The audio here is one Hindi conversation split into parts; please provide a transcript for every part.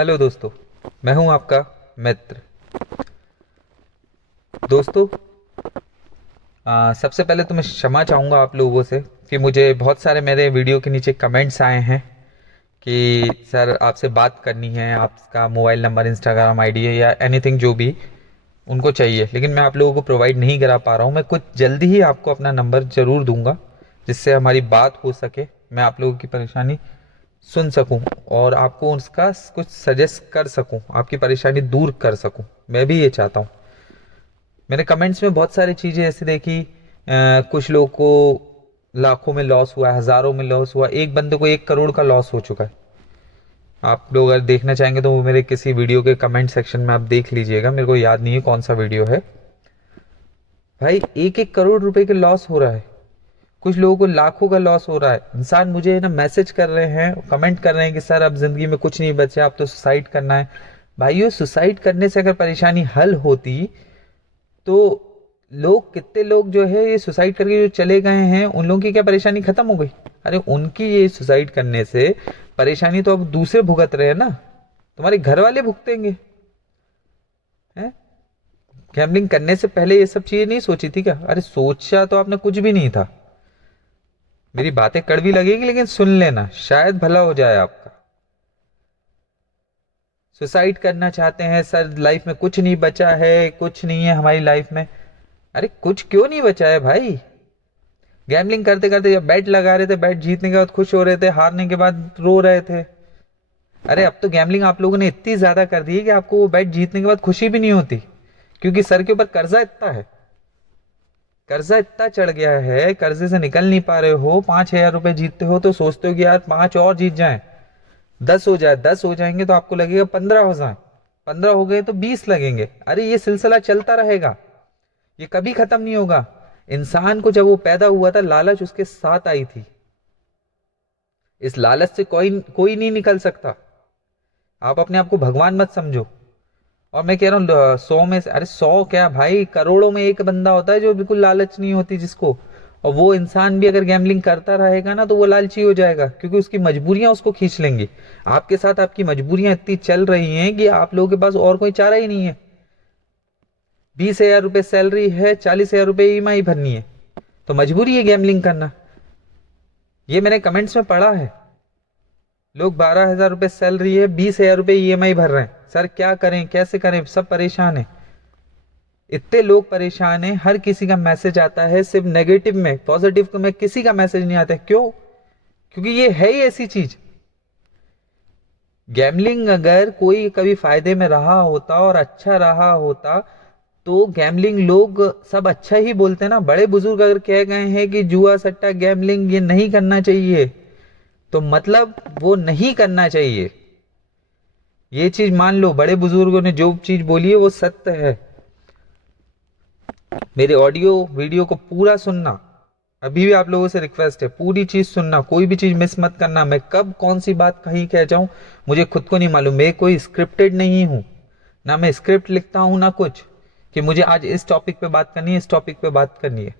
हेलो दोस्तों, मैं हूं आपका मित्र। दोस्तों, सबसे पहले तो मैं क्षमा चाहूँगा आप लोगों से कि मुझे बहुत सारे मेरे वीडियो के नीचे कमेंट्स आए हैं कि सर आपसे बात करनी है, आपका मोबाइल नंबर, इंस्टाग्राम आईडी है या एनीथिंग जो भी उनको चाहिए, लेकिन मैं आप लोगों को प्रोवाइड नहीं करा पा रहा हूँ। मैं कुछ जल्दी ही आपको अपना नंबर ज़रूर दूंगा जिससे हमारी बात हो सके, मैं आप लोगों की परेशानी सुन सकूं और आपको उसका कुछ सजेस्ट कर सकूं, आपकी परेशानी दूर कर सकूं। मैं भी ये चाहता हूं। मैंने कमेंट्स में बहुत सारी चीज़ें ऐसी देखी, कुछ लोगों को लाखों में लॉस हुआ, हज़ारों में लॉस हुआ, एक बंदे को 1 करोड़ का लॉस हो चुका है। आप लोग अगर देखना चाहेंगे तो वो मेरे किसी वीडियो के कमेंट सेक्शन में आप देख लीजिएगा, मेरे को याद नहीं है कौन सा वीडियो है। भाई 1 1 करोड़ रुपए के लॉस हो रहा है, कुछ लोगों को लाखों का लॉस हो रहा है। इंसान मुझे ना मैसेज कर रहे हैं, कमेंट कर रहे हैं कि सर अब जिंदगी में कुछ नहीं बचा, अब तो सुसाइड करना है। भाइयों, सुसाइड करने से अगर परेशानी हल होती तो कितने लोग जो है ये सुसाइड करके जो चले गए हैं, उन लोगों की क्या परेशानी खत्म हो गई? अरे उनकी ये सुसाइड करने से परेशानी तो अब दूसरे भुगत रहे हैं ना, तुम्हारे घर वाले भुगतेंगे। हैं? गैम्बलिंग करने से पहले ये सब चीजें नहीं सोची थी क्या? अरे सोचा तो आपने कुछ भी नहीं था। मेरी बातें कड़वी लगेगी लेकिन सुन लेना, शायद भला हो जाए आपका। सुसाइड करना चाहते हैं सर, लाइफ में कुछ नहीं बचा है, कुछ नहीं है हमारी लाइफ में। अरे कुछ क्यों नहीं बचा है भाई? गैम्बलिंग करते करते जब बैट लगा रहे थे, बैट जीतने के बाद खुश हो रहे थे, हारने के बाद रो रहे थे। अरे अब तो गैम्बलिंग आप लोगों ने इतनी ज्यादा कर दी है कि आपको वो बैट जीतने के बाद खुशी भी नहीं होती, क्योंकि सर के ऊपर कर्जा इतना है, कर्जा इतना चढ़ गया है, कर्जे से निकल नहीं पा रहे हो। 5,000 रुपए जीतते हो तो सोचते हो कि यार 5 और जीत जाएं, 10 हो जाए, 10 हो जाएंगे तो आपको लगेगा 15 हो जाए, 15 हो गए तो 20 लगेंगे। अरे ये सिलसिला चलता रहेगा, ये कभी खत्म नहीं होगा। इंसान को जब वो पैदा हुआ था, लालच उसके साथ आई थी। इस लालच से कोई कोई नहीं निकल सकता। आप अपने आप को भगवान मत समझो। और मैं कह रहा हूँ 100 में से, अरे 100 क्या भाई, करोड़ों में एक बंदा होता है जो बिल्कुल लालच नहीं होती जिसको। और वो इंसान भी अगर गैम्बलिंग करता रहेगा ना तो वो लालची हो जाएगा, क्योंकि उसकी मजबूरियां उसको खींच लेंगी। आपके साथ आपकी मजबूरियां इतनी चल रही हैं कि आप लोगों के पास और कोई चारा ही नहीं है। 20,000 रुपये सैलरी है, 40,000 रुपये ईएमआई भरनी है, तो मजबूरी है गैम्बलिंग करना। ये मैंने कमेंट्स में पढ़ा है, लोग 12,000 रुपये सैलरी है, 20,000 रुपये ईएमआई भर रहे हैं। सर क्या करें, कैसे करें, सब परेशान है। इतने लोग परेशान हैं, हर किसी का मैसेज आता है सिर्फ नेगेटिव में, पॉजिटिव में किसी का मैसेज नहीं आता है। क्यों? क्योंकि ये है ही ऐसी चीज। गैमलिंग अगर कोई कभी फायदे में रहा होता और अच्छा रहा होता तो गैमलिंग लोग सब अच्छा ही बोलते ना। बड़े बुजुर्ग अगर कह गए हैं कि जुआ सट्टा गैमलिंग ये नहीं करना चाहिए, तो मतलब वो नहीं करना चाहिए। ये चीज मान लो, बड़े बुजुर्गों ने जो चीज बोली है वो सत्य है। मेरे ऑडियो वीडियो को पूरा सुनना, अभी भी आप लोगों से रिक्वेस्ट है, पूरी चीज सुनना, कोई भी चीज मिस मत करना। मैं कब कौन सी बात कहीं कह जाऊं मुझे खुद को नहीं मालूम। मैं कोई स्क्रिप्टेड नहीं हूं, ना मैं स्क्रिप्ट लिखता हूं ना कुछ, कि मुझे आज इस टॉपिक पे बात करनी है, इस टॉपिक पे बात करनी है।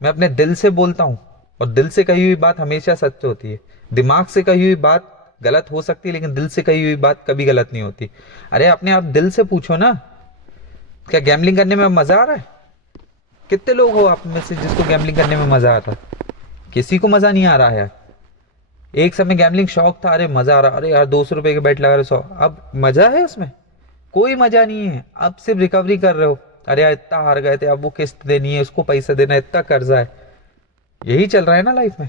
मैं अपने दिल से बोलता हूं, और दिल से कही हुई बात हमेशा सत्य होती है। दिमाग से कही हुई बात गलत हो सकती है, लेकिन दिल से कही हुई बात कभी गलत नहीं होती। अरे अपने आप दिल से पूछो ना, क्या गैम्बलिंग करने में मजा आ रहा है? कितने लोग हो आप में से जिसको गैम्बलिंग करने में मजा आता है? किसी को मजा नहीं आ रहा है। एक समय गैम्बलिंग शौक था, अरे मजा आ रहा, अरे यार 200 रुपए के बैट लगा रहे 100, अब मजा है उसमें? कोई मजा नहीं है। अब सिर्फ रिकवरी कर रहे हो, अरे यार इतना हार गए थे, अब वो किस्त देनी है, उसको पैसा देना है, इतना कर्जा है। यही चल रहा है ना लाइफ में।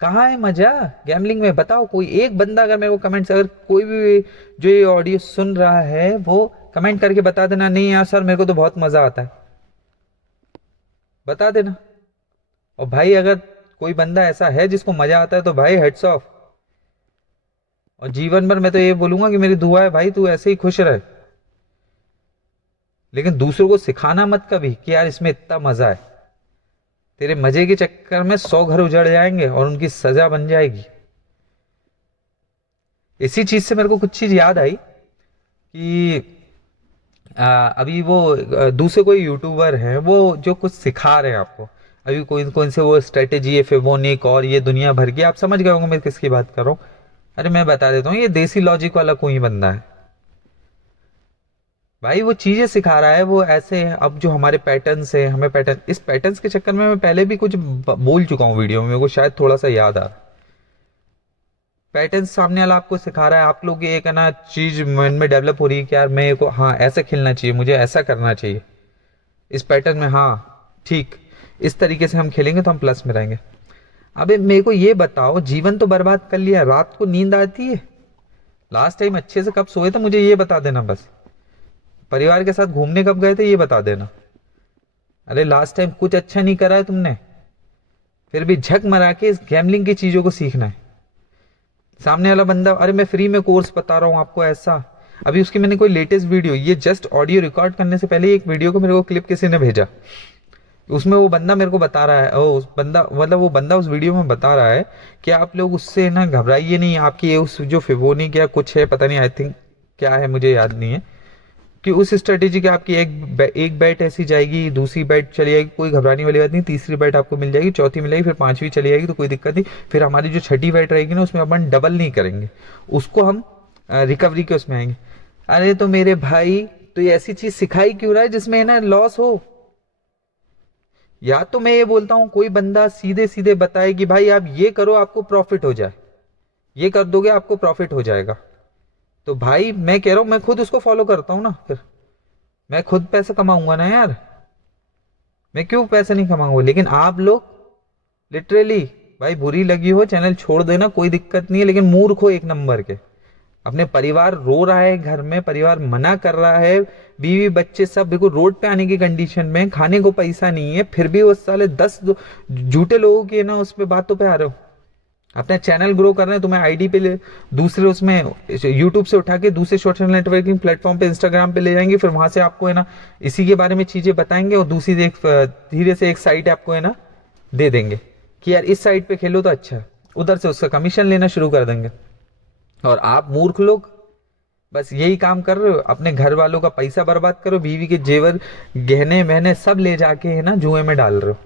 कहाँ है मजा गैम्बलिंग में? बताओ कोई एक बंदा, अगर मेरे को कमेंट्स, अगर कोई भी जो ये ऑडियो सुन रहा है वो कमेंट करके बता देना, नहीं यार सर मेरे को तो बहुत मजा आता है, बता देना। और भाई अगर कोई बंदा ऐसा है जिसको मजा आता है तो भाई हेड्स ऑफ। और जीवन भर मैं तो ये बोलूंगा कि मेरी दुआ है भाई तू ऐसे ही खुश रहे, लेकिन दूसरों को सिखाना मत कभी कि यार इसमें इतना मजा है। तेरे मजे के चक्कर में 100 घर उजड़ जाएंगे और उनकी सजा बन जाएगी। इसी चीज से मेरे को कुछ चीज याद आई कि अभी वो दूसरे कोई यूट्यूबर हैं, वो जो कुछ सिखा रहे हैं आपको, अभी कोई कौन से वो स्ट्रेटेजी है फिबोनिक और ये दुनिया भर की, आप समझ गए होंगे मैं किसकी बात कर रहा हूँ। अरे मैं बता देता हूँ, ये देसी लॉजिक वाला कोई बंदा है भाई, वो चीजें सिखा रहा है, वो ऐसे है। अब जो हमारे पैटर्न्स है, हमें पैटर्न, इस पैटर्न्स के चक्कर में मैं पहले भी कुछ बोल चुका हूँ वीडियो में, मेरे को शायद थोड़ा सा याद आ रहा है। पैटर्न सामने वाला आपको सिखा रहा है, आप लोग एक है ना चीज मन में डेवलप हो रही है कि यार मेरे को हाँ ऐसे खेलना चाहिए, मुझे ऐसा करना चाहिए इस पैटर्न में, हाँ ठीक, इस तरीके से हम खेलेंगे तो हम प्लस में रहेंगे। अबे मेरे को ये बताओ, जीवन तो बर्बाद कर लिया, रात को नींद आती है? लास्ट टाइम अच्छे से कब सोए थे मुझे ये बता देना बस। परिवार के साथ घूमने कब गए थे ये बता देना। अरे लास्ट टाइम कुछ अच्छा नहीं करा है तुमने, फिर भी झक मरा के इस गैमलिंग की चीजों को सीखना है। सामने वाला बंदा, अरे मैं फ्री में कोर्स बता रहा हूँ आपको ऐसा, अभी उसकी मैंने कोई लेटेस्ट वीडियो, ये जस्ट ऑडियो रिकॉर्ड करने से पहले एक वीडियो को मेरे को क्लिप किसी ने भेजा, उसमें वो बंदा मेरे को बता रहा है, उस बंदा मतलब वो बंदा उस वीडियो में बता रहा है कि आप लोग उससे ना घबराइए नहीं, आपकी ये उस जो फिबोनी क्या कुछ है पता नहीं, आई थिंक क्या है मुझे याद नहीं है, कि उस स्ट्रेटेजी की आपकी एक बैट ऐसी जाएगी, दूसरी बैट चली जाएगी, कोई घबराने वाली बात नहीं, तीसरी बैट आपको मिल जाएगी, चौथी मिलेगी, फिर पांचवी चली जाएगी तो कोई दिक्कत नहीं, फिर हमारी जो छठी बैट रहेगी ना उसमें अपन डबल नहीं करेंगे, उसको हम रिकवरी के उसमें आएंगे। अरे तो मेरे भाई, तो ये ऐसी चीज सिखाई क्यों रहा है जिसमें है ना लॉस हो? या तो मैं ये बोलता हूं कोई बंदा सीधे सीधे बताए कि भाई आप ये करो आपको प्रॉफिट हो जाए, ये कर दोगे आपको प्रॉफिट हो जाएगा, तो भाई मैं कह रहा हूं मैं खुद उसको फॉलो करता हूं ना, फिर मैं खुद पैसे कमाऊंगा ना यार, मैं क्यों पैसे नहीं कमाऊंगा? लेकिन आप लोग लिटरली, भाई बुरी लगी हो चैनल छोड़ देना कोई दिक्कत नहीं है, लेकिन मूर्ख हो एक नंबर के। अपने परिवार रो रहा है, घर में परिवार मना कर रहा है, बीवी बच्चे सब बिल्कुल रोड पे आने की कंडीशन में, खाने को पैसा नहीं है, फिर भी वो साले 10 झूठे लोगों की ना उस पे बातों पे आ रहे हो। अपना चैनल ग्रो करना है तुम्हें, आईडी पे ले, दूसरे उसमें यूट्यूब से उठा के दूसरे सोशल नेटवर्किंग प्लेटफॉर्म पे, इंस्टाग्राम पे ले जाएंगे, फिर वहां से आपको है ना इसी के बारे में चीजें बताएंगे, और दूसरी एक धीरे से एक साइट आपको है ना दे देंगे कि यार इस साइट पे खेलो तो अच्छा है, उधर से उसका कमीशन लेना शुरू कर देंगे। और आप मूर्ख लोग बस यही काम कर रहे हो, अपने घर वालों का पैसा बर्बाद करो, बीवी के जेवर गहने महने सब ले जाके है ना जुए में डाल रहे हो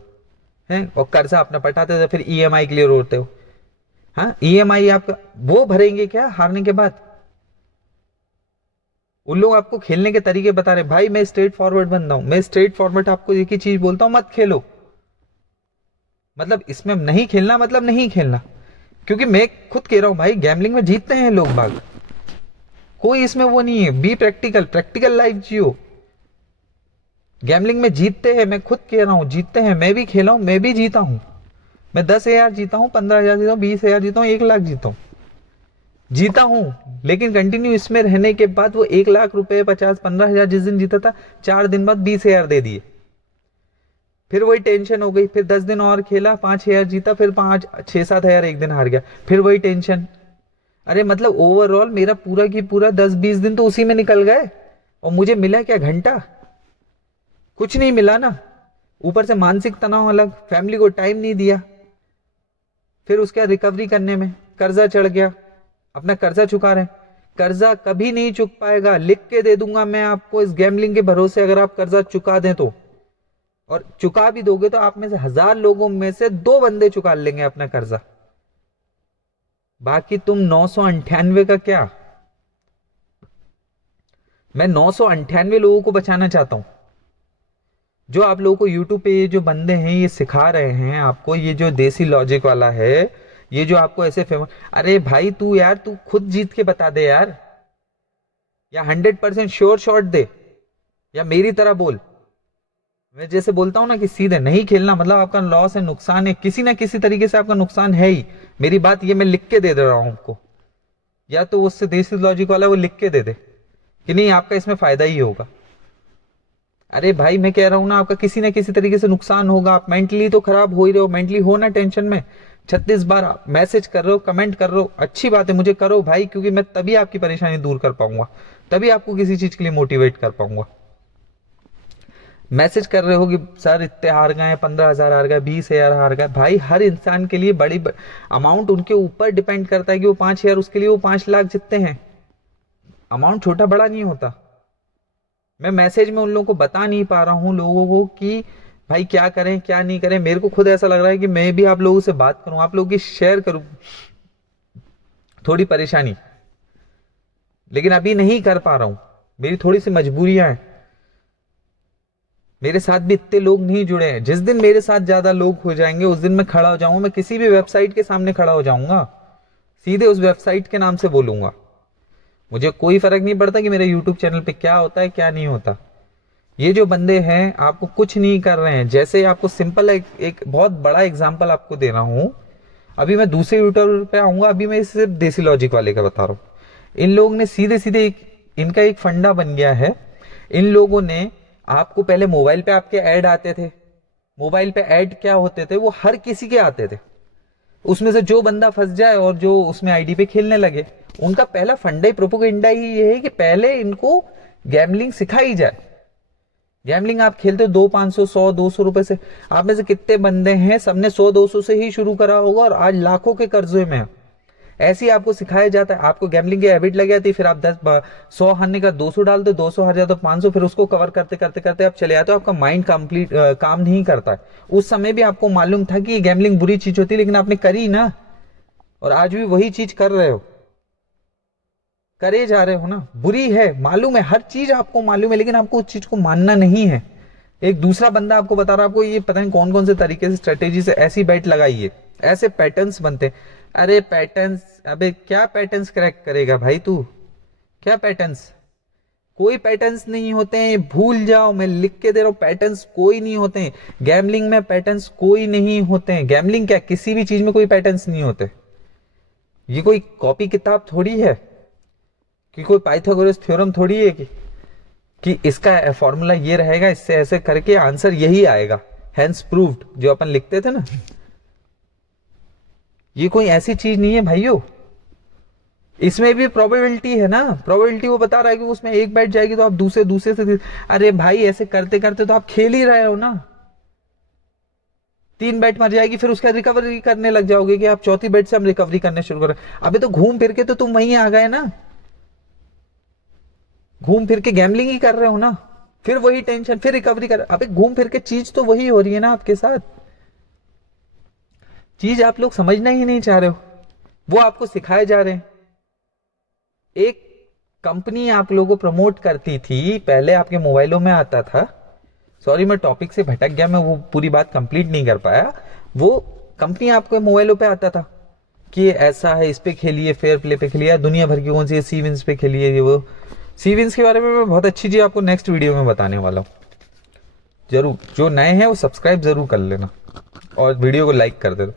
हैं, और कर्जा अपना पटाते थे, फिर ईएमआई के लिए रोते हो। हाँ ईएमआई आपका वो भरेंगे क्या हारने के बाद? उन लोग आपको खेलने के तरीके बता रहे, भाई मैं स्ट्रेट फॉरवर्ड बंदा हूं, मैं स्ट्रेट फॉरवर्ड आपको एक ही चीज बोलता हूं, मत खेलो, मतलब इसमें नहीं खेलना मतलब नहीं खेलना, क्योंकि मैं खुद कह रहा हूं भाई गैमलिंग में जीतते हैं लोग बाग, कोई इसमें वो नहीं है, be practical, practical life Jio. Gambling में जीतते हैं, मैं खुद कह रहा हूं जीतते हैं, मैं भी खेला हूं, मैं भी जीता हूं, मैं 10,000 जीता हूं, 15,000 जीता हूं, 20,000 जीता हूं, 1 लाख जीता हूं, जीता हूं। लेकिन कंटिन्यू इसमें रहने के बाद वो 1 लाख रुपए, 50-15,000 जिस दिन जीता था, 4 दिन बाद 20,000 दे दिए, फिर वही टेंशन हो गई, फिर 10 दिन और खेला, 5,000 जीता, फिर 5-6-7 हजार एक दिन हार गया, फिर वही टेंशन। अरे मतलब ओवरऑल मेरा पूरा की पूरा 10-20 दिन तो उसी में निकल गए, और मुझे मिला क्या घंटा? कुछ नहीं मिला ना, ऊपर से मानसिक तनाव अलग, फैमिली को टाइम नहीं दिया, फिर उसके बाद रिकवरी करने में कर्जा चढ़ गया, अपना कर्जा चुका रहे, कर्जा कभी नहीं चुक पाएगा, लिख के दे दूंगा मैं आपको इस गैमलिंग के भरोसे, अगर आप कर्जा चुका दें तो, और चुका भी दोगे तो आप में से 1000 लोगों में से 2 बंदे चुका लेंगे अपना कर्जा, बाकी तुम 998 का क्या? मैं 998 लोगों को बचाना चाहता हूं, जो आप लोगों को यूट्यूब पे ये जो बंदे हैं ये सिखा रहे हैं आपको, ये जो देसी लॉजिक वाला है, ये जो आपको ऐसे फेमस, अरे भाई तू यार तू खुद जीत के बता दे यार, या 100% श्योर शॉट दे, या मेरी तरह बोल। मैं जैसे बोलता हूं ना कि सीधे नहीं खेलना मतलब आपका लॉस है, नुकसान है, किसी ना किसी तरीके से आपका नुकसान है ही, मेरी बात ये मैं लिख के दे रहा हूं आपको, या तो उससे देसी लॉजिक वाला वो लिख के दे दे कि नहीं आपका इसमें फायदा ही होगा। अरे भाई मैं कह रहा हूं ना आपका किसी ना किसी तरीके से नुकसान होगा, आप मेंटली तो खराब हो ही रहे हो, मेंटली हो ना टेंशन में, 36 बार मैसेज कर रहे हो, कमेंट कर रहे हो, अच्छी बात है, मुझे करो भाई, क्योंकि मैं तभी आपकी परेशानी दूर कर पाऊंगा, तभी आपको किसी चीज के लिए मोटिवेट कर पाऊंगा। मैसेज कर रहे हो कि सर इतने हार गए, 15,000 हार गए, 20,000 हार गए, भाई हर इंसान के लिए बड़ी अमाउंट उनके ऊपर डिपेंड करता है कि वो 5,000 उसके लिए वो 5 लाख जीतते हैं, अमाउंट छोटा बड़ा नहीं होता। मैं मैसेज में उन लोगों को बता नहीं पा रहा हूं लोगों को कि भाई क्या करें क्या नहीं करें, मेरे को खुद ऐसा लग रहा है कि मैं भी आप लोगों से बात करूं, आप लोगों की शेयर करूं, थोड़ी परेशानी, लेकिन अभी नहीं कर पा रहा हूं, मेरी थोड़ी सी मजबूरियां हैं। मेरे साथ भी इतने लोग नहीं जुड़े हैं। जिस दिन मेरे साथ ज्यादा लोग हो जाएंगे उस दिन मैं खड़ा हो जाऊंगा, मैं किसी भी वेबसाइट के सामने खड़ा हो जाऊंगा, सीधे उस वेबसाइट के नाम से बोलूंगा। मुझे कोई फर्क नहीं पड़ता कि मेरे यूट्यूब चैनल पे क्या होता है क्या नहीं होता। ये जो बंदे हैं आपको कुछ नहीं कर रहे हैं। जैसे आपको सिंपल एक बहुत बड़ा एग्जांपल आपको दे रहा हूं। अभी मैं दूसरे यूट्यूबर पे आऊंगा, अभी मैं सिर्फ देसी लॉजिक वाले का बता रहा हूं। इन लोगों ने सीधे सीधे इनका एक फंडा बन गया है। इन लोगों ने आपको पहले मोबाइल पे आपके ऐड आते थे, मोबाइल पे ऐड क्या होते थे, वो हर किसी के आते थे। उसमें से जो बंदा फंस जाए और जो उसमें आईडी पे खेलने लगे, उनका पहला फंडा ही प्रोपोगेंडा ही ये है कि पहले इनको गैमलिंग सिखाई जाए। गैमलिंग आप खेलते हो 200, 500, 100, 200 रुपए से। आप में से कितने बंदे हैं, सबने 100, 200 से ही शुरू करा होगा और आज लाखों के कर्जे में है। ऐसे ही आपको सिखाया जाता है। आपको गैमलिंग की हैबिट लग जाती है, फिर आप 100 हारने का 200 डालते, 200 हार जाते 500, फिर उसको कवर करते करते करते आप चले जाते हो। आपका माइंड कंप्लीट काम नहीं करता है। उस समय भी आपको मालूम था कि गैमलिंग बुरी चीज होती है, लेकिन आपने करी ना, और आज भी वही चीज कर रहे हो, करे जा रहे हो ना। बुरी है, मालूम है, हर चीज आपको मालूम है, लेकिन आपको उस चीज को मानना नहीं है। एक दूसरा बंदा आपको बता रहा है, आपको ये पता नहीं कौन कौन से तरीके से स्ट्रेटेजी से ऐसी बैट लगाइए, ऐसे पैटर्न्स बनते। अरे पैटर्न्स, अबे क्या पैटर्न्स क्रैक करेगा भाई तू? क्या पैटर्न्स? कोई पैटर्न्स नहीं होते हैं, भूल जाओ। मैं लिख के दे रहा हूं, पैटर्न्स कोई नहीं होते हैं। गैमलिंग में पैटर्न्स कोई नहीं होते हैं। गैमलिंग क्या, किसी भी चीज में कोई पैटर्न्स नहीं होते। ये कोई कॉपी किताब थोड़ी है कि कोई पाइथागोरस थ्योरम थोड़ी है कि इसका फॉर्मूला ये रहेगा, इससे ऐसे करके आंसर यही आएगा, हेंस प्रूव्ड, जो अपन लिखते थे ना। ये कोई ऐसी चीज नहीं है भाइयों। इसमें भी प्रोबेबिलिटी है ना। प्रोबेबिलिटी वो बता रहा है कि उसमें एक बैठ जाएगी तो आप दूसरे से। अरे भाई ऐसे करते करते तो आप खेल ही रहे हो ना। 3 बैट मर जाएगी, फिर उसका रिकवरी करने लग जाओगे कि आप चौथी बैट से हम रिकवरी करने शुरू करें। अबे तो घूम फिर के तो तुम वहीं आ गए ना, घूम फिर के गैमलिंग ही कर रहे हो ना। फिर वही टेंशन, फिर रिकवरी कर। अबे घूम फिर के चीज तो वही हो रही है ना आपके साथ। चीज आप लोग समझना ही नहीं चाह रहे हो, वो आपको सिखाए जा रहे हैं। एक कंपनी आप लोगों को प्रमोट करती थी, पहले आपके मोबाइलों में आता था। सॉरी मैं टॉपिक से भटक गया, मैं वो पूरी बात कंप्लीट नहीं कर पाया। वो कंपनी आपके मोबाइलों पे आता था कि ऐसा है, इस पे खेलिए, फेयर प्ले पे खेलिए, दुनिया भर की कौन सी सी विंस पे खेलिए। ये वो सी विंस के बारे में मैं बहुत अच्छी चीज आपको नेक्स्ट वीडियो में बताने वाला हूँ। जरूर, जो नए हैं वो सब्सक्राइब जरूर कर लेना और वीडियो को लाइक कर देना।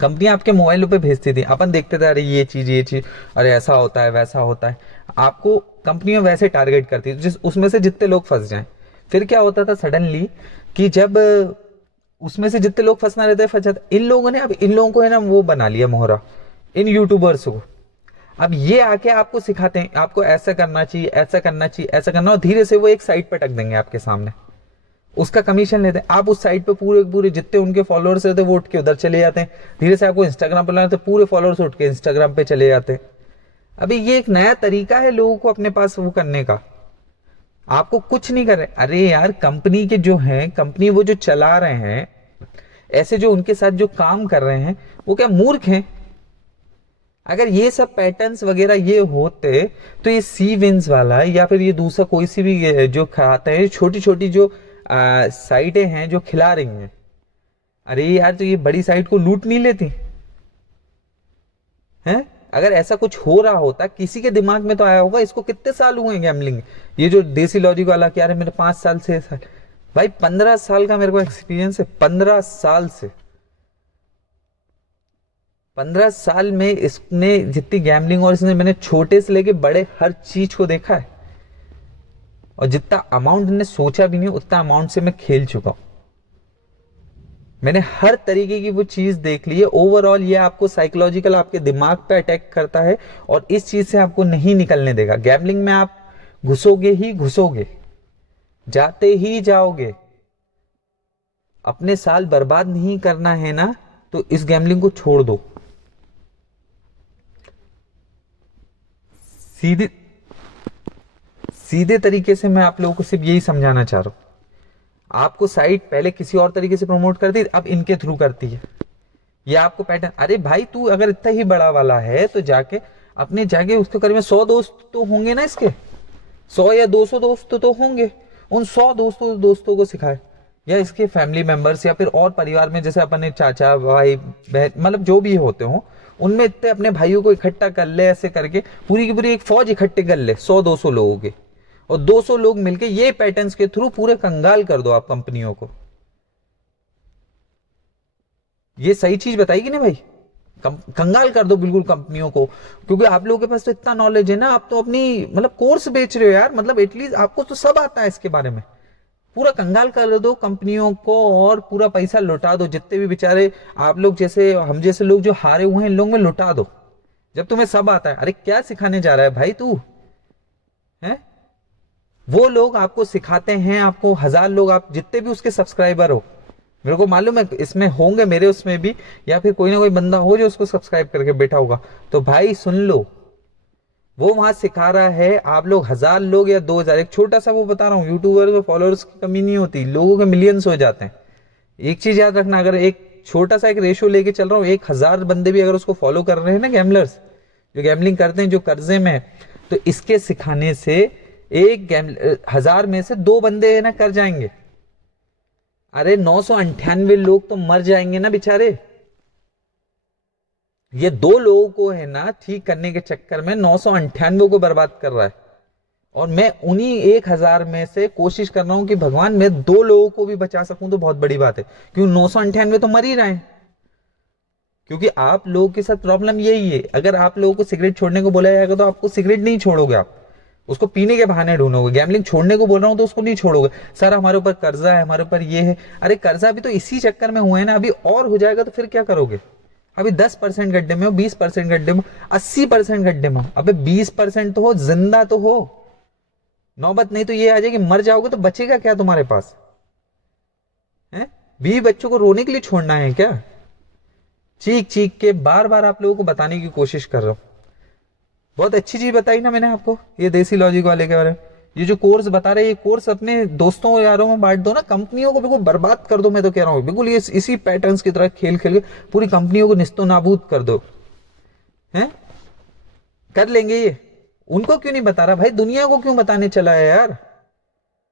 कंपनी आपके मोबाइलों पे भेजती थी, अपन देखते थे, अरे ये चीज, अरे ऐसा होता है वैसा होता है। आपको कंपनियां वैसे टारगेट करती थी जिस उसमें से जितने लोग फंस जाएं। फिर क्या होता था सडनली कि जब उसमें से जितने लोग फंसना रहते फंस जाते। इन लोगों ने, अब इन लोगों को है ना वो बना लिया मोहरा, इन यूट्यूबर्स को। अब ये आके आपको सिखाते हैं, आपको ऐसा करना चाहिए, ऐसा करना चाहिए, ऐसा करना, और धीरे से वो एक साइट पे टक देंगे आपके सामने, उसका कमीशन लेते हैं। आप उस साइट पे पूरे पूरे जितने उनके फॉलोअर्स रहते हैं वो उठ के उधर चले जाते हैं। धीरे से आपको इंस्टाग्राम पर लाना तो पूरे फॉलोअर्स उठ के इंस्टाग्राम पे चले जाते हैं। अभी ये एक नया तरीका है लोगों को अपने पास वो करने का। आपको कुछ नहीं कर रहे। अरे यार कंपनी के जो हैं, कंपनी वो जो चला रहे हैं, ऐसे जो उनके साथ जो काम कर रहे हैं, वो क्या मूर्ख हैं? अगर ये सब पैटर्न्स वगैरह ये होते तो ये सी विंस वाला या फिर ये दूसरा कोई सी भी जो खाते हैं, छोटी छोटी जो साइटें हैं जो खिला रही हैं, अरे यार तो ये बड़ी साइट को लूट नहीं लेती हैं? अगर ऐसा कुछ हो रहा होता, किसी के दिमाग में तो आया होगा। इसको कितने साल हुए गैमलिंग, ये जो देसी लॉजिक वाला क्या, मेरे 5 साल से भाई 15 साल का मेरे को एक्सपीरियंस है। 15 साल से, 15 साल में इसने जितनी गैमलिंग, और इसने मैंने छोटे से लेके बड़े हर चीज को देखा है, और जितना अमाउंट ने सोचा भी नहीं उतना अमाउंट से मैं खेल चुका हूं। मैंने हर तरीके की वो चीज देख ली है। ओवरऑल ये आपको साइकोलॉजिकल आपके दिमाग पे अटैक करता है और इस चीज से आपको नहीं निकलने देगा। गैमलिंग में आप घुसोगे ही घुसोगे, जाते ही जाओगे। अपने साल बर्बाद नहीं करना है ना, तो इस गैमलिंग को छोड़ दो। सीधे तरीके से मैं आप लोगों को सिर्फ यही समझाना चाह रहा हूं। आपको साइट पहले किसी और तरीके से प्रमोट करती, अब इनके थ्रू करती है। ये आपको पैटर्न, अरे भाई तू अगर इतना ही बड़ा वाला है तो जाके अपने जाके उसके करीब में 100 दोस्त तो होंगे ना इसके, 100 या 200 दोस्त तो होंगे। उन 100 दोस्तों दोस्तों को सिखाए, या इसके फैमिली मेंबर्स या फिर और परिवार में जैसे अपने चाचा भाई बहन मतलब जो भी होते हो, उनमें इतने अपने भाइयों को इकट्ठा कर ले, ऐसे करके पूरी की पूरी एक फौज इकट्ठे कर ले 100-200 लोगों के, और 200 लोग मिलके ये पैटर्न्स के थ्रू पूरे कंगाल कर दो आप कंपनियों को। ये सही चीज बताएगी ना भाई, कंगाल कर दो बिल्कुल कंपनियों को, क्योंकि आप लोगों के पास तो इतना नॉलेज है ना, आप तो अपनी मतलब कोर्स बेच रहे हो यार, मतलब एटलीस्ट आपको तो सब आता है इसके बारे में। पूरा कंगाल कर दो कंपनियों को और पूरा पैसा लुटा दो, जितने भी बेचारे आप लोग जैसे हम जैसे लोग जो हारे हुए हैं इन लोगों में लुटा दो, जब तुम्हें सब आता है। अरे क्या सिखाने जा रहा है भाई तू, है? वो लोग आपको सिखाते हैं, आपको 1000 लोग, आप जितने भी उसके सब्सक्राइबर हो, मेरे को मालूम है इसमें होंगे मेरे उसमें भी, या फिर कोई ना कोई बंदा हो जो उसको सब्सक्राइब करके बैठा होगा, तो भाई सुन लो, वो वहां सिखा रहा है। आप लोग 1000 लोग या 2000, एक छोटा सा वो बता रहा हूँ, यूट्यूबर में फॉलोअर्स की कमी नहीं होती, लोगों के मिलियंस हो जाते हैं। एक चीज याद रखना, अगर एक छोटा सा एक रेशियो लेके चल रहा हूँ, 1000 बंदे भी अगर उसको फॉलो कर रहे हैं ना, गैमलर्स जो गैमलिंग करते हैं, जो कर्जे में है, तो इसके सिखाने से एक 1000 में से 2 बंदे है ना कर जाएंगे। अरे 998 लोग तो मर जाएंगे ना बेचारे। ये 2 लोगों को है ना ठीक करने के चक्कर में 998 को बर्बाद कर रहा है, और मैं उन्हीं 1000 में से कोशिश कर रहा हूं कि भगवान मैं 2 लोगों को भी बचा सकूं तो बहुत बड़ी बात है, क्योंकि 998 तो मर ही रहे हैं। क्योंकि आप लोगों के साथ प्रॉब्लम यही है, अगर आप लोगों को सिगरेट छोड़ने को बोला जाएगा तो आपको सिगरेट नहीं छोड़ोगे, आप उसको पीने के बहाने ढूंढोगे। गैमलिंग छोड़ने को बोल रहा हूं तो उसको नहीं छोड़ोगे, सर हमारे ऊपर कर्जा है, हमारे ऊपर ये है। अरे कर्जा भी तो इसी चक्कर में हुआ है ना, अभी और हो जाएगा तो फिर क्या करोगे? अभी 10% गड्ढे में हो, 20% गड्ढे में, 80% गड्ढे में हो, अबे 20% तो हो, जिंदा तो हो। नौबत नहीं तो ये आ जाएगी, मर जाओगे तो बचेगा क्या तुम्हारे पास? है 20 बच्चों को रोने के लिए छोड़ना है क्या? चीख चीख के बार बार आप लोगों को बताने की कोशिश कर रहा हूं। बहुत अच्छी चीज बताई ना मैंने आपको, ये देसी लॉजिक वाले के बारे में। ये जो कोर्स बता रहे, ये कोर्स अपने दोस्तों यारों में बांट दो ना, कंपनियों को बिल्कुल बर्बाद कर दो। मैं तो कह रहा हूँ बिल्कुल ये इसी पैटर्न्स की तरह खेल खेल के पूरी कंपनियों को निस्तो नाबूद कर दो। हैं कर लेंगे ये, उनको क्यों नहीं बता रहा भाई, दुनिया को क्यों बताने चला है यार?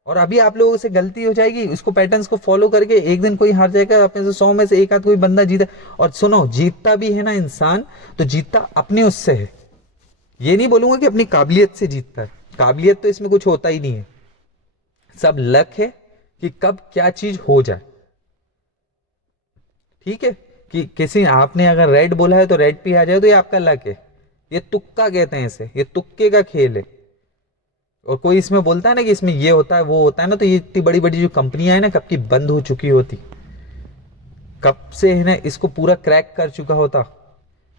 और अभी आप लोगों से गलती हो जाएगी, इसको पैटर्न्स को फॉलो करके एक दिन कोई हार जाएगा, अपने से 100 में से एक आध कोई बंदा जीता। और सुनो, जीतता भी है ना इंसान, तो जीतता अपने उससे है। ये नहीं बोलूंगा कि अपनी काबिलियत से जीतता है, काबिलियत तो इसमें कुछ होता ही नहीं है, सब लक है कि कब क्या चीज हो जाए। ठीक है, कि किसी आपने अगर रेड बोला है तो रेड पे आ जाए तो ये आपका लक है। ये तुक्का कहते हैं इसे, ये तुक्के का खेल है। और कोई इसमें बोलता है ना कि इसमें ये होता है वो होता है ना, तो ये इतनी बड़ी बड़ी जो कंपनियां है ना, कब की बंद हो चुकी होती, कब से है ना इसको पूरा क्रैक कर चुका होता।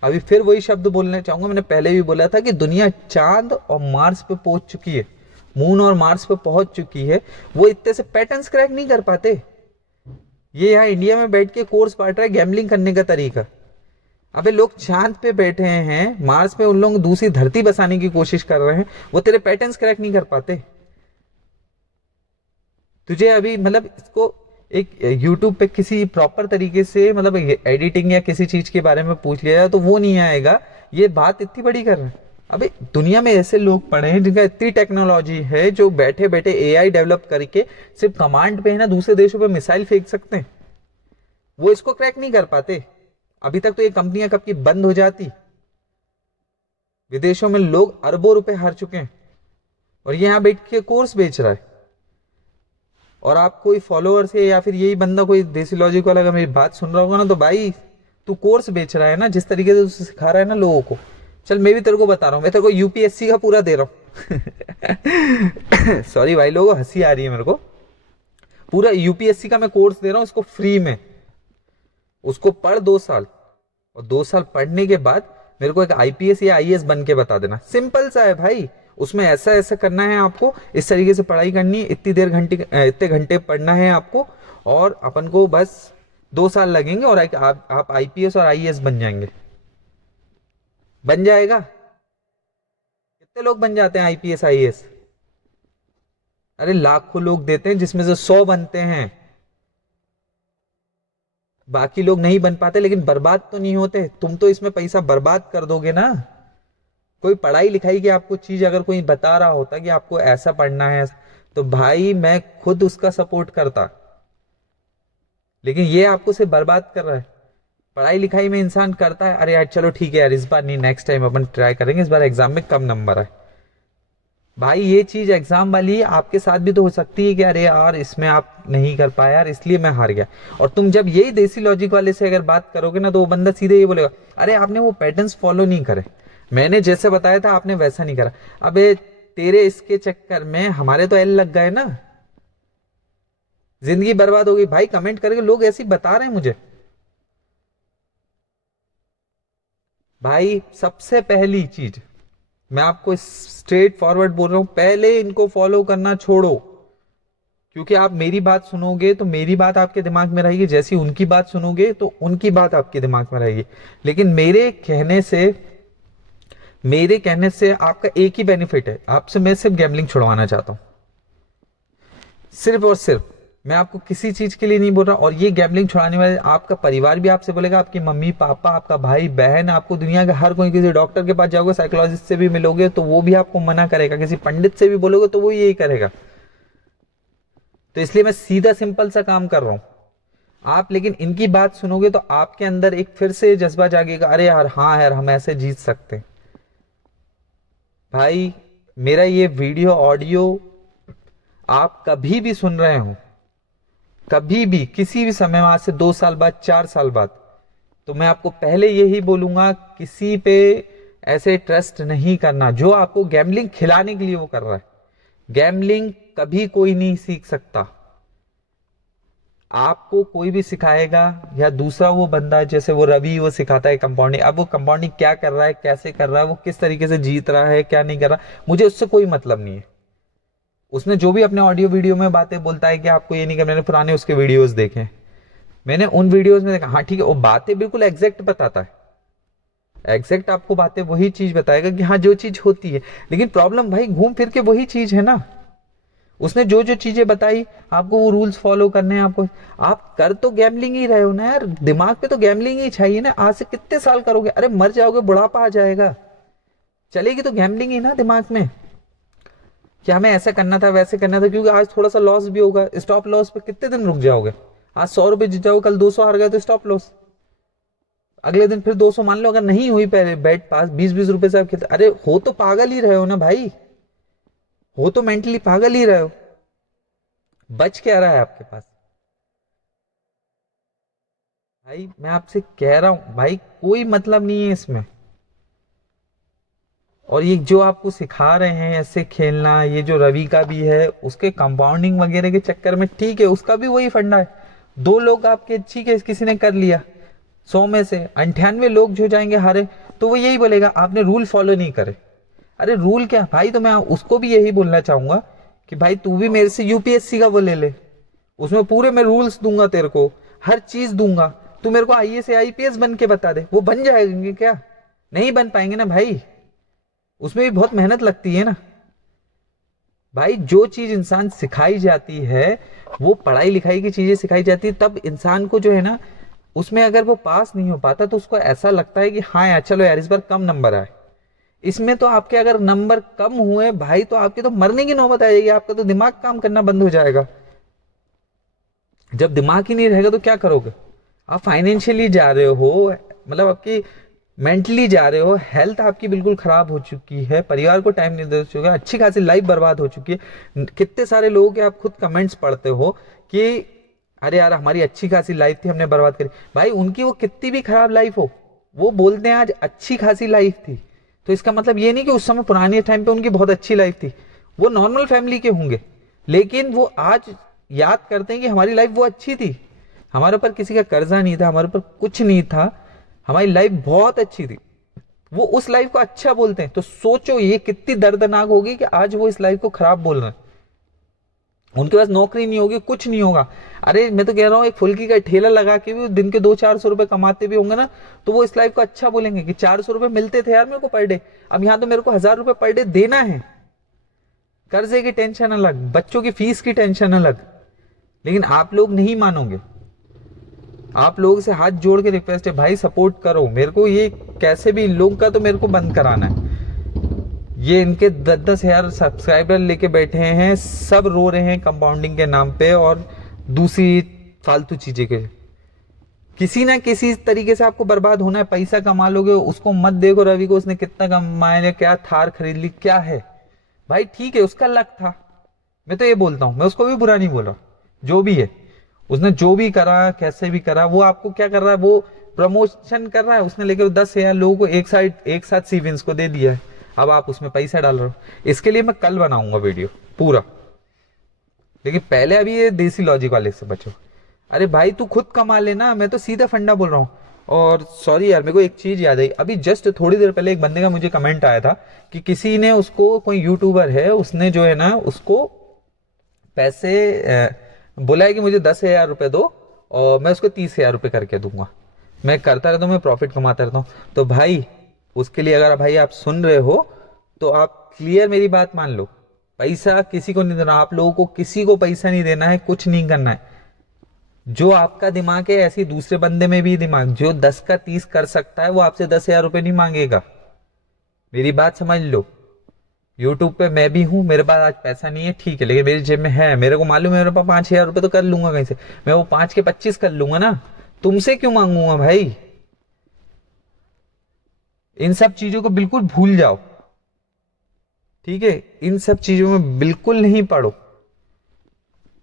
अभी फिर वही शब्द बोलना चाहूंगा, मैंने पहले भी बोला था कि दुनिया चांद और मार्स पे पहुंच चुकी है, मून और मार्स पे पहुंच चुकी है। वो इतने से पैटर्न्स क्रैक नहीं कर पाते। ये यहाँ इंडिया में बैठ के कोर्स बांट रहा है गैम्बलिंग करने का तरीका। अबे लोग चांद पे बैठे हैं, मार्स पे उन लोग दूसरी धरती बसाने की कोशिश कर रहे हैं, वो तेरे पैटर्न्स क्रैक नहीं कर पाते। तुझे अभी मतलब इसको एक YouTube पे किसी प्रॉपर तरीके से मतलब एडिटिंग या किसी चीज के बारे में पूछ लिया तो वो नहीं आएगा। ये बात इतनी बड़ी कर रहे हैं। अबे दुनिया में ऐसे लोग पड़े हैं जिनका इतनी टेक्नोलॉजी है, जो बैठे बैठे AI डेवलप करके सिर्फ कमांड पे है ना दूसरे देशों पे मिसाइल फेंक सकते हैं। वो इसको क्रैक नहीं कर पाते। अभी तक तो ये कंपनियां कब की बंद हो जाती। विदेशों में लोग अरबों रुपए हार चुके हैं, और ये यहाँ बैठ के कोर्स बेच रहा है। और आप कोई फॉलोअर से या फिर यही बंदा कोई देसी लॉजिक वाला अगर मेरी बात सुन रहा होगा ना, तो भाई तू कोर्स बेच रहा है ना, जिस तरीके से तू सिखा रहा है ना लोगों को। चल मैं भी तेरे को बता रहा हूँ, मैं तेरे को यूपीएससी का पूरा दे रहा हूँ। सॉरी भाई लोगों, हंसी आ रही है मेरे को। पूरा यूपीएससी का मैं कोर्स दे रहा हूँ इसको फ्री में। उसको पढ़ 2 साल, और 2 साल पढ़ने के बाद मेरे को एक आईपीएस या आईएएस बन के बता देना। सिंपल सा है भाई, उसमें ऐसा ऐसा करना है आपको, इस तरीके से पढ़ाई करनी है, इतने घंटे पढ़ना है आपको, और अपन को बस 2 साल लगेंगे और आप आईपीएस और आईएएस बन जाएंगे। बन जाएगा। कितने लोग बन जाते हैं आईपीएस आईएएस? अरे लाखों लोग देते हैं, जिसमें से 100 बनते हैं। बाकी लोग नहीं बन पाते लेकिन बर्बाद तो नहीं होते। तुम तो इसमें पैसा बर्बाद कर दोगे ना। कोई पढ़ाई लिखाई की आपको चीज अगर कोई बता रहा होता कि आपको ऐसा पढ़ना है, तो भाई मैं खुद उसका सपोर्ट करता। लेकिन ये आपको सिर्फ बर्बाद कर रहा है। पढ़ाई लिखाई में इंसान करता है, अरे यार चलो ठीक है यार, इस बार नहीं, नेक्स्ट टाइम अपन ट्राई करेंगे, इस बार एग्जाम में कम नंबर आए। भाई ये चीज एग्जाम वाली आपके साथ भी तो हो सकती है कि अरे यार इसमें आप नहीं कर पाए यार, इसलिए मैं हार गया। और तुम जब यही देसी लॉजिक वाले से अगर बात करोगे ना, तो वो बंदा सीधे ये बोलेगा, अरे आपने वो पैटर्न्स फॉलो नहीं करे, मैंने जैसे बताया था आपने वैसा नहीं करा। अबे तेरे इसके चक्कर में हमारे तो एल लग गए ना, जिंदगी बर्बाद हो गई। भाई कमेंट करके लोग ऐसे ही बता रहे हैं मुझे। भाई सबसे पहली चीज मैं आपको स्ट्रेट फॉरवर्ड बोल रहा हूं, पहले इनको फॉलो करना छोड़ो। क्योंकि आप मेरी बात सुनोगे तो मेरी बात आपके दिमाग में रहेगी, जैसी उनकी बात सुनोगे तो उनकी बात आपके दिमाग में रहेगी। लेकिन मेरे कहने से आपका एक ही बेनिफिट है, आपसे मैं सिर्फ गैम्बलिंग छुड़वाना चाहता हूं, सिर्फ और सिर्फ। मैं आपको किसी चीज के लिए नहीं बोल रहा। और ये गैम्बलिंग छुड़ाने वाले आपका परिवार भी आपसे बोलेगा, आपकी मम्मी पापा, आपका भाई बहन, आपको दुनिया के हर कोई, किसी डॉक्टर के पास जाओगे, साइकोलॉजिस्ट से भी मिलोगे तो वो भी आपको मना करेगा, किसी पंडित से भी बोलोगे तो वो यही करेगा। तो इसलिए मैं सीधा सिंपल सा काम कर रहा हूं। आप लेकिन इनकी बात सुनोगे तो आपके अंदर एक फिर से जज्बा जागेगा, अरे यार हाँ यार हम ऐसे जीत सकते हैं। भाई मेरा ये वीडियो ऑडियो आप कभी भी सुन रहे हो, कभी भी किसी भी समय में, आज से 2 साल बाद, 4 साल बाद, तो मैं आपको पहले यही बोलूंगा, किसी पे ऐसे ट्रस्ट नहीं करना जो आपको गैम्बलिंग खिलाने के लिए वो कर रहा है। गैम्बलिंग कभी कोई नहीं सीख सकता। आपको कोई भी सिखाएगा या दूसरा वो बंदा, जैसे वो रवि वो सिखाता है कंपाउंडिंग, अब वो कंपाउंडिंग क्या कर रहा है, कैसे कर रहा है, वो किस तरीके से जीत रहा है, क्या नहीं कर रहा, मुझे उससे कोई मतलब नहीं है। उसने जो भी अपने ऑडियो वीडियो में बातें बोलता है कि आपको ये नहीं करना, मैंने पुराने उसके वीडियोस देखे, मैंने उन वीडियोस में देखा, हाँ ठीक है वो बातें बिल्कुल एग्जैक्ट बताता है, एग्जैक्ट आपको बातें वही चीज बताएगा कि हाँ जो चीज होती है। लेकिन प्रॉब्लम भाई घूम फिर के वही चीज है ना। उसने जो जो चीजें बताई आपको, वो रूल्स फॉलो करने हैं आपको। आप कर तो गैम्बलिंग ही रहे हो ना यार, दिमाग पे तो गैम्बलिंग ही चाहिए ना। आज से कितने साल करोगे, अरे मर जाओगे, बुढ़ापा आ जाएगा, चलेगी तो गैम्बलिंग ही ना दिमाग में, कि हमें ऐसा करना था वैसे करना था। क्योंकि आज थोड़ा सा लॉस भी होगा, स्टॉप लॉस पे कितने दिन रुक जाओगे। आज 100 रुपए जीत जाओगे, कल 200 हार गए तो स्टॉप लॉस, अगले दिन फिर 200 मान लो। अगर नहीं हुई पहले बैट पास, 20-20 रुपए से आप खेलते, अरे हो तो पागल ही रहे हो ना भाई, हो तो मेंटली पागल ही रहे हो। बच क्या रहा है आपके पास। भाई मैं आपसे कह रहा हूं भाई, कोई मतलब नहीं है इसमें। और ये जो आपको सिखा रहे हैं ऐसे खेलना, ये जो रवि का भी है, उसके कंपाउंडिंग वगैरह के चक्कर में, ठीक है उसका भी वही फंडा है। 2 लोग आपके, ठीक है किसी ने कर लिया, 100 में से 98 लोग जो जाएंगे हारे, तो वो यही बोलेगा आपने रूल फॉलो नहीं करे। अरे रूल क्या भाई, तो मैं उसको भी यही बोलना चाहूंगा कि भाई तू भी मेरे से यूपीएससी का वो ले ले, उसमें पूरे मैं रूल्स दूंगा तेरे को, हर चीज दूंगा। तू मेरे को आईएएस या आईपीएस बन के बता दे, वो बन जाएंगे क्या? नहीं बन पाएंगे ना भाई, उसमें भी बहुत मेहनत लगती है ना। भाई जो चीज इंसान सिखाई जाती है, वो पढ़ाई लिखाई की चीजें सिखाई जाती है, तब इंसान को जो है ना, उसमें अगर वो पास नहीं हो पाता तो उसको ऐसा लगता है कि हाँ यार चलो यार इस बार कम नंबर आए। इसमें तो आपके अगर नंबर कम हुए भाई, तो आपके तो मरने की नौबत आ जाएगी, आपका तो दिमाग काम करना बंद हो जाएगा। जब दिमाग ही नहीं रहेगा तो क्या करोगे आप? फाइनेंशियली जा रहे हो, मतलब आपकी मेंटली जा रहे हो, हेल्थ आपकी बिल्कुल खराब हो चुकी है, परिवार को टाइम नहीं दे चुके, अच्छी खासी लाइफ बर्बाद हो चुकी है। कितने सारे लोगों के आप खुद कमेंट्स पढ़ते हो कि अरे यार हमारी अच्छी खासी लाइफ थी हमने बर्बाद करी। भाई उनकी वो कितनी भी खराब लाइफ हो, वो बोलते हैं आज अच्छी खासी लाइफ थी, तो इसका मतलब ये नहीं कि उस समय पुराने टाइम पे उनकी बहुत अच्छी लाइफ थी। वो नॉर्मल फैमिली के होंगे, लेकिन वो आज याद करते हैं कि हमारी लाइफ वो अच्छी थी, हमारे ऊपर किसी का कर्जा नहीं था, हमारे ऊपर कुछ नहीं था, हमारी लाइफ बहुत अच्छी थी। वो उस लाइफ को अच्छा बोलते हैं, तो सोचो ये कितनी दर्दनाक होगी कि आज वो इस लाइफ को खराब बोल रहे हैं। उनके पास नौकरी नहीं होगी, कुछ नहीं होगा। अरे मैं तो कह रहा हूँ, एक फुल्की का ठेला लगा के भी दिन के 200-400 रुपए कमाते भी होंगे ना, तो वो इस लाइफ को अच्छा बोलेंगे कि 400 रुपए मिलते थे यार मेरे को पर डे, अब यहाँ तो मेरे को 1000 रुपए पर डे देना है। कर्जे की टेंशन अलग, बच्चों की फीस की टेंशन अलग। लेकिन आप लोग नहीं मानोगे, आप लोगों से हाथ जोड़ के रिक्वेस्ट है भाई, सपोर्ट करो मेरे को। ये कैसे भी इन लोगों का तो मेरे को बंद कराना है। ये इनके 10-10 हज़ार सब्सक्राइबर लेके बैठे हैं, सब रो रहे हैं कंपाउंडिंग के नाम पे और दूसरी फालतू चीजें के। किसी ना किसी तरीके से आपको बर्बाद होना है, पैसा कमा लोगे। उसको मत देखो रवि को, उसने कितना कमाया है, क्या थार खरीद ली, क्या है भाई, ठीक है उसका लक था। मैं तो ये बोलता हूँ, मैं उसको भी बुरा नहीं बोल रहा, जो भी है उसने जो भी करा कैसे भी करा, वो आपको क्या कर रहा है, वो प्रमोशन कर रहा है। उसने लेकर 10 हज़ार लोगों को एक साथ सीविंस को दे दिया है, अब आप उसमें पैसा डाल रहे हो। इसके लिए मैं कल बनाऊंगा वीडियो पूरा, लेकिन पहले अभी ये देसी लॉजिक वाले से बचो। अरे भाई तू खुद कमा लेना, मैं तो सीधा फंडा बोल रहा हूँ। और सॉरी यार, मेरे को एक चीज याद आई, अभी जस्ट थोड़ी देर पहले एक बंदे का मुझे कमेंट आया था कि किसी ने उसको, कोई यूट्यूबर है, उसने जो है ना उसको पैसे बोला है कि मुझे 10 हज़ार रुपये दो और मैं उसको 30 हज़ार रुपये करके दूंगा। मैं करता रहता हूँ, मैं प्रॉफिट कमाता रहता हूँ। तो भाई उसके लिए अगर भाई आप सुन रहे हो तो आप क्लियर मेरी बात मान लो, पैसा किसी को नहीं देना, आप लोगों को किसी को पैसा नहीं देना है, कुछ नहीं करना है। जो आपका दिमाग है ऐसी दूसरे बंदे में भी दिमाग, जो 10 का 30 कर सकता है वो आपसे 10 हज़ार रुपये नहीं मांगेगा। मेरी बात समझ लो। यूट्यूब पे मैं भी हूँ, मेरे पास आज पैसा नहीं है ठीक है, लेकिन मेरी जेब में है, मेरे को मालूम है मेरे पास 5 हज़ार रुपये तो कर लूंगा कहीं से, मैं वो 5 के 25 कर लूंगा ना, तुमसे क्यों मांगूंगा भाई। इन सब चीजों को बिल्कुल भूल जाओ, ठीक है, इन सब चीजों में बिल्कुल नहीं पड़ो,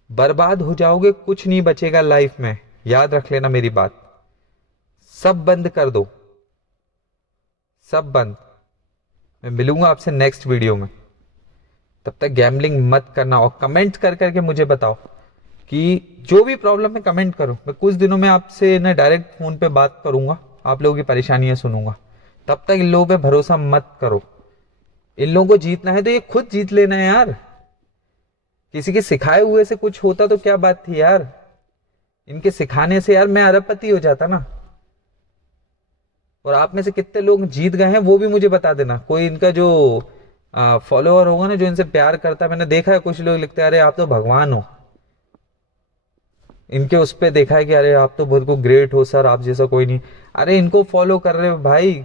बर्बाद हो जाओगे, कुछ नहीं बचेगा लाइफ में, याद रख लेना मेरी बात। सब बंद कर दो, सब बंद। मैं मिलूंगा आपसे नेक्स्ट वीडियो में, तब तक गैम्बलिंग मत करना। और कमेंट कर करके मुझे बताओ कि जो भी प्रॉब्लम है कमेंट करो, मैं कुछ दिनों में आपसे ना डायरेक्ट फोन पे बात करूंगा, आप लोगों की परेशानियां सुनूंगा। तब तक इन लोगों पे भरोसा मत करो। इन लोगों को जीतना है तो ये खुद जीत लेना है यार, किसी के सिखाए हुए से कुछ होता तो क्या बात थी यार। इनके सिखाने से यार मैं अरबपति हो जाता ना। और आप में से कितने लोग जीत गए हैं वो भी मुझे बता देना। कोई इनका जो फॉलोअर होगा ना, जो इनसे प्यार करता है, मैंने देखा है कुछ लोग लिखते हैं अरे आप तो भगवान हो, इनके उस पे देखा है कि अरे आप तो बहुत को ग्रेट हो सर, आप जैसा कोई नहीं। अरे इनको फॉलो कर रहे हो भाई,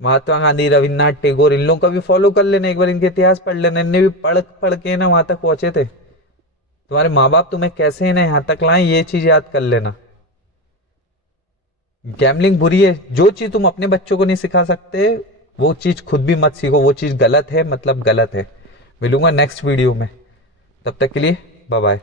महात्मा गांधी, रविन्द्रनाथ टैगोर, इन लोगों का भी फॉलो कर लेना, एक बार इनके इतिहास पढ़ लेना, इनने भी पढ़ पढ़ के ना वहां तक पहुंचे थे। तुम्हारे माँ बाप तुम्हें कैसे ना यहाँ तक लाए, ये चीज याद कर लेना। गैमलिंग बुरी है, जो चीज तुम अपने बच्चों को नहीं सिखा सकते वो चीज खुद भी मत सीखो, वो चीज गलत है, मतलब गलत है। मिलूंगा नेक्स्ट वीडियो में, तब तक के लिए बाय बाय।